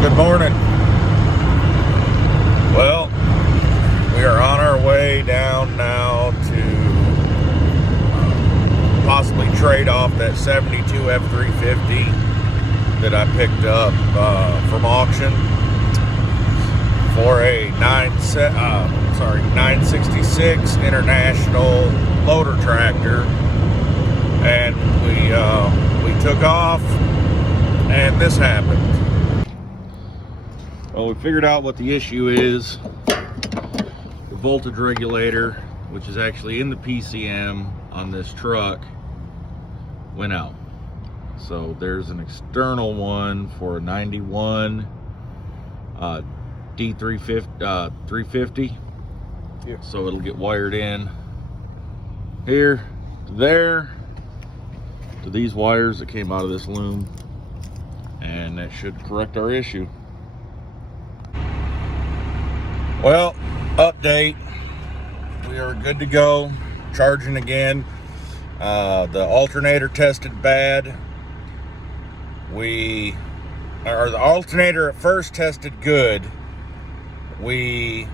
Good morning. Well, we are on our way down now to possibly trade off that 72 F350 that I picked up from auction for a 966 International loader tractor, and we took off, and this happened. Well, we figured out what the issue is. The voltage regulator, which is actually in the PCM on this truck, went out. So there's an external one for a 91 D350. Yeah. So it'll get wired in here to there to these wires that came out of this loom, and that should correct our issue. Well, update. We are good to go. Charging again. The alternator tested bad. The alternator at first tested good. We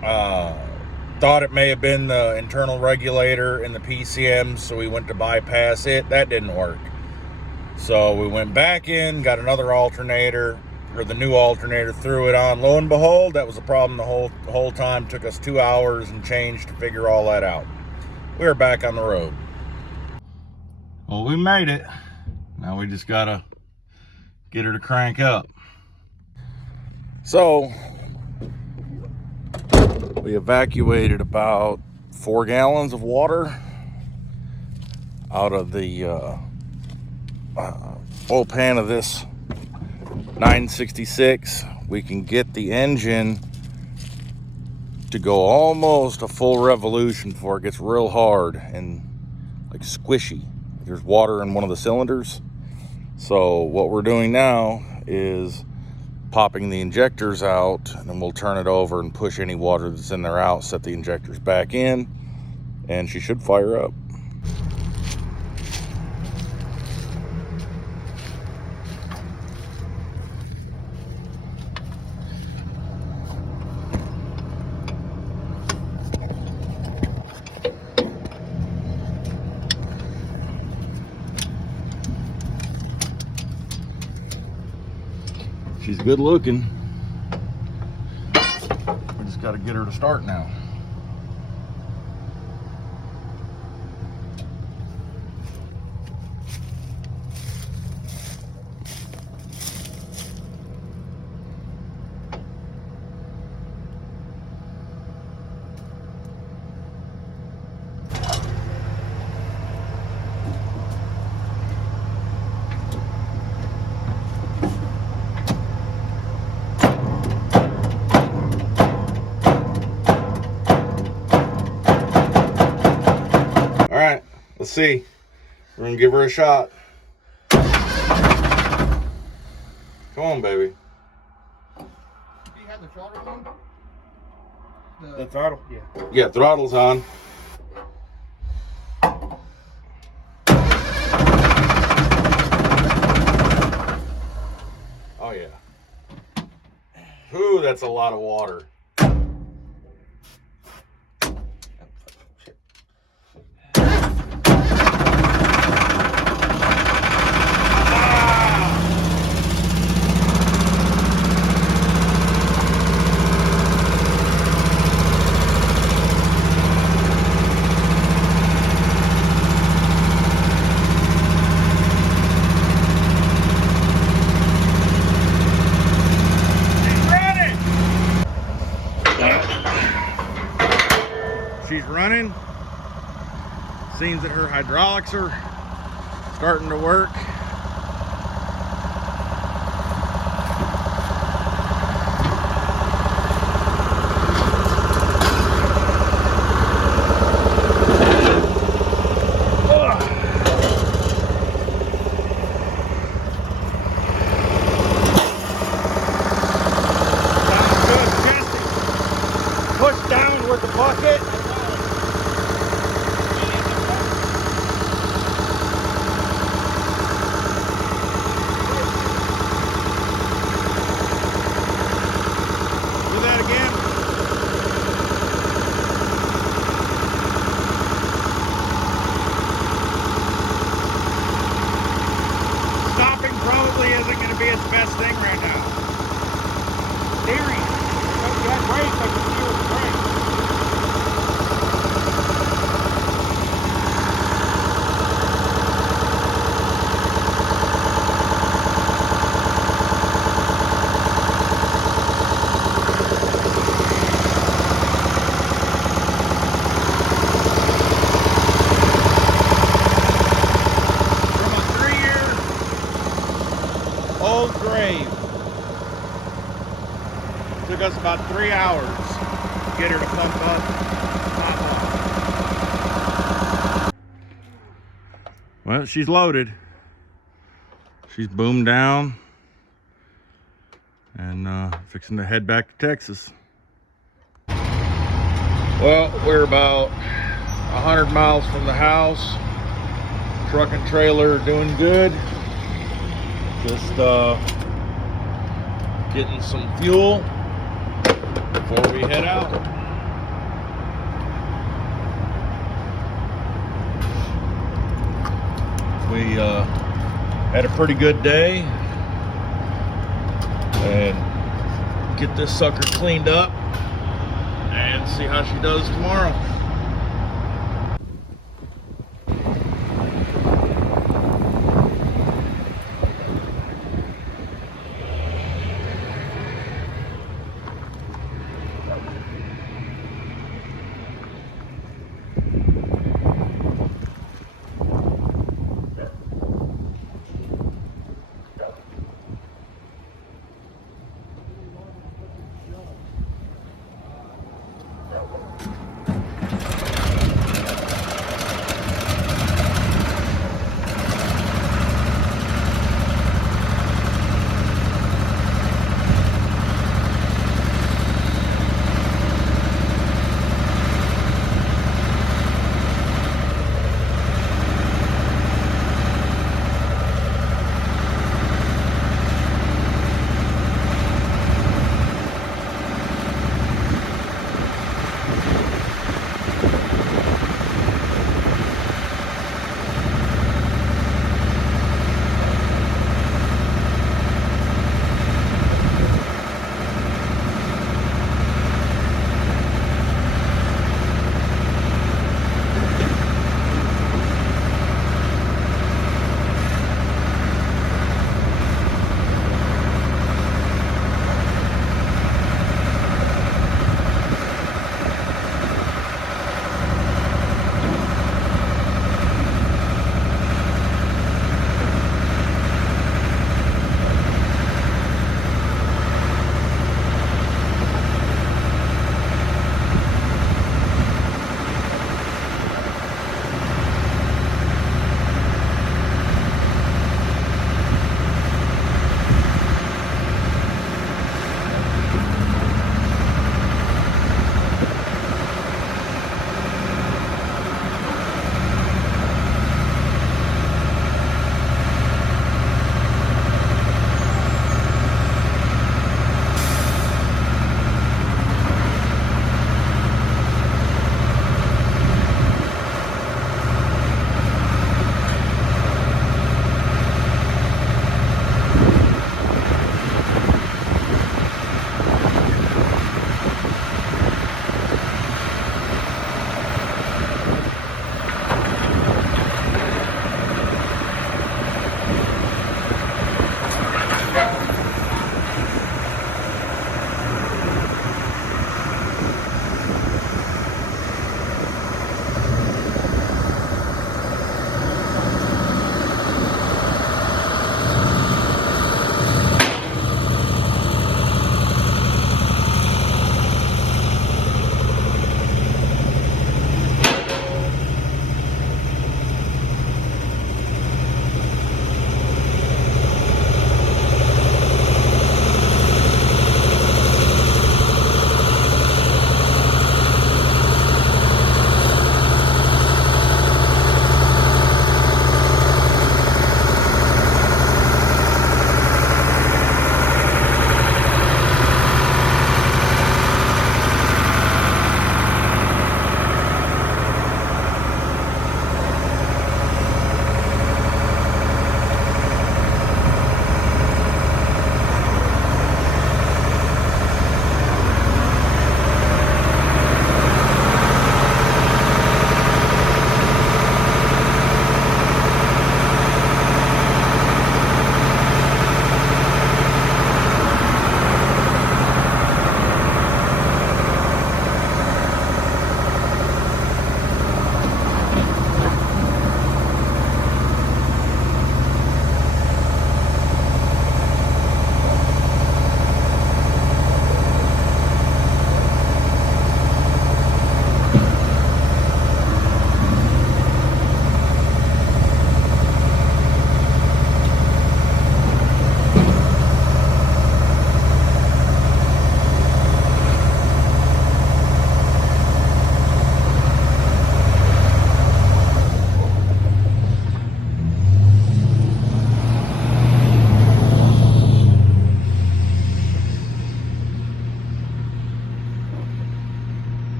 thought it may have been the internal regulator in the PCM, so we went to bypass it. That didn't work. So we went back in, got another alternator, or the new alternator, threw it on. Lo and behold, that was the problem the whole time. Took us 2 hours and change to figure all that out. We are back on the road. Well, we made it. Now we just gotta get her to crank up. So we evacuated about 4 gallons of water out of the oil pan of this 966. We can get the engine to go almost a full revolution before it gets real hard and like squishy. There's water in one of the cylinders. So what we're doing now is popping the injectors out, and then we'll turn it over and push any water that's in there out, set the injectors back in, and she should fire up. She's good looking. We just got to get her to start now. All right, let's see. We're gonna give her a shot. Come on, baby. Do you have the throttle on? The throttle? Yeah. Yeah, throttle's on. Oh yeah. Ooh, that's a lot of water. She's running. Seems that her hydraulics are starting to work. Push down with the bucket. isn't going to be its best thing right now. Steering. You had brakes, I can steer with the brakes. Old grave. Took us about 3 hours to get her to pump up, pop off. Well, she's loaded. She's boomed down and fixing to head back to Texas. Well, we're about 100 miles from the house. Truck and trailer are doing good. Just getting some fuel before we head out. We had a pretty good day, and get this sucker cleaned up and see how she does tomorrow.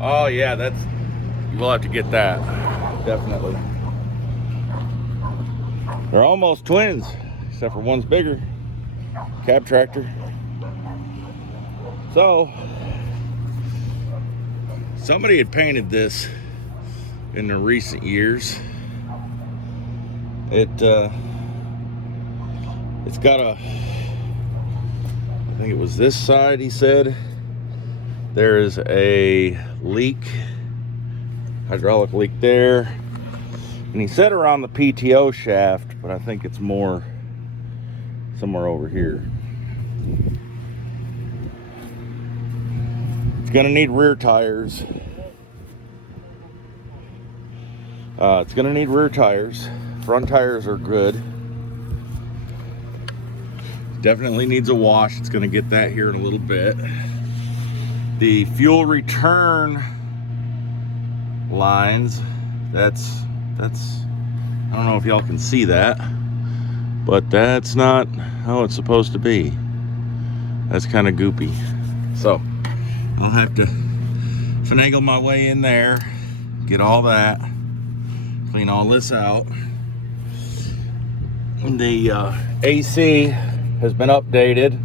Oh yeah, we'll have to get that. Definitely. They're almost twins, except for one's bigger. Cab tractor. So, somebody had painted this in the recent years. It's got I think it was this side, he said. There is a leak, hydraulic leak there. And he said around the PTO shaft, but I think it's more somewhere over here. It's gonna need rear tires. It's gonna need rear tires. Front tires are good. Definitely needs a wash. It's gonna get that here in a little bit. The fuel return lines, that's I don't know if y'all can see that, but that's not how it's supposed to be. That's kind of goopy. So I'll have to finagle my way in there, get all that, clean all this out. The AC has been updated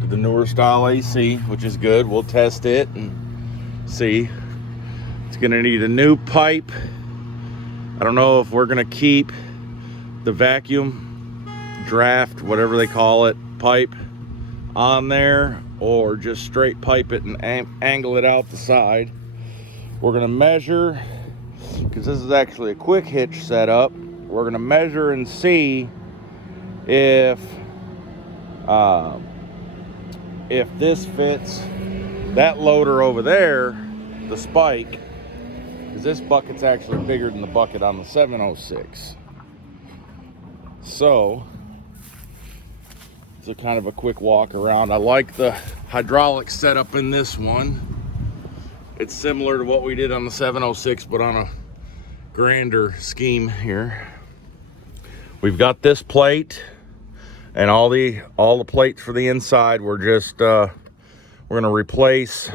to the newer style AC, which is good. We'll test it and see. It's gonna need a new pipe. I don't know if we're gonna keep the vacuum draft, whatever they call it, pipe on there, or just straight pipe it and angle it out the side. We're gonna measure, because this is actually a quick hitch setup. We're gonna measure and see if this fits that loader over there, the spike, because this bucket's actually bigger than the bucket on the 706. So it's a kind of a quick walk around. I like the hydraulic setup in this one. It's similar to what we did on the 706, but on a grander scheme here. We've got this plate and all the plates for the inside. We're just we're gonna replace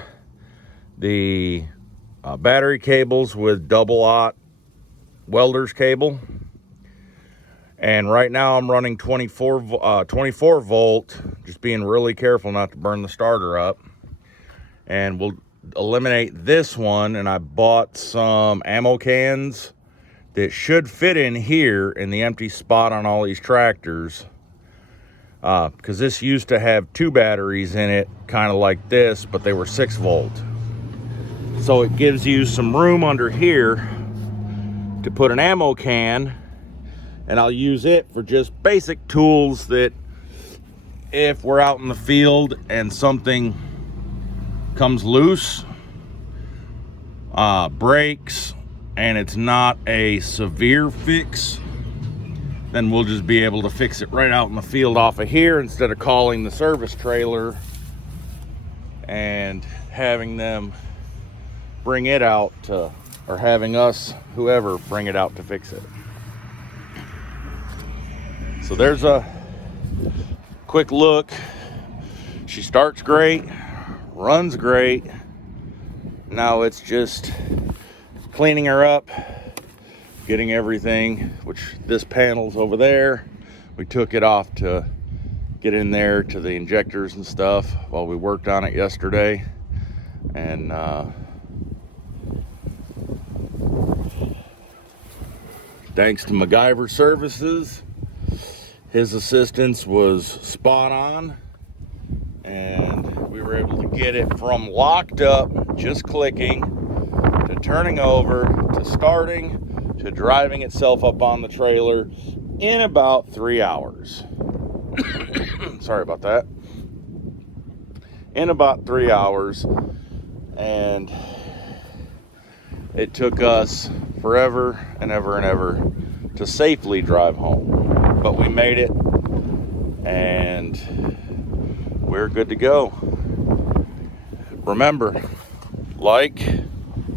the battery cables with double-aught welder's cable. And right now I'm running 24 volt, just being really careful not to burn the starter up. And we'll eliminate this one, and I bought some ammo cans that should fit in here in the empty spot on all these tractors. Because this used to have 2 batteries in it, kind of like this, but they were 6 volt. So it gives you some room under here to put an ammo can, and I'll use it for just basic tools that if we're out in the field and something comes loose, breaks, and it's not a severe fix, then we'll just be able to fix it right out in the field off of here instead of calling the service trailer and having them bring it out to, or having us, whoever, bring it out to fix it. So there's a quick look. She starts great, runs great. Now it's just cleaning her up, getting everything, which this panel's over there. We took it off to get in there to the injectors and stuff while we worked on it yesterday. And thanks to MacGyver Services, his assistance was spot on, and we were able to get it from locked up, just clicking, to turning over, to starting, to driving itself up on the trailer in about 3 hours. Sorry about that. In about 3 hours, and it took us forever and ever and ever to safely drive home. But we made it, and we're good to go. Remember, like,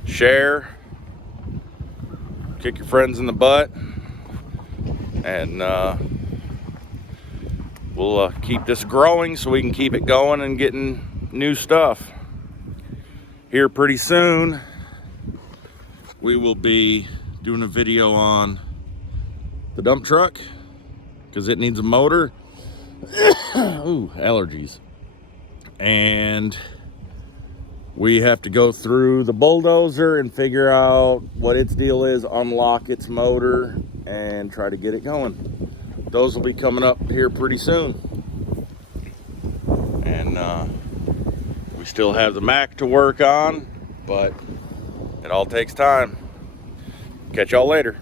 share, kick your friends in the butt, and we'll keep this growing so we can keep it going and getting new stuff here pretty soon. we will be doing a video on the dump truck because it needs a motor. Ooh, allergies. And we have to go through the bulldozer and figure out what its deal is, unlock its motor, and try to get it going. Those will be coming up here pretty soon. And we still have the Mac to work on, but it all takes time. Catch y'all later.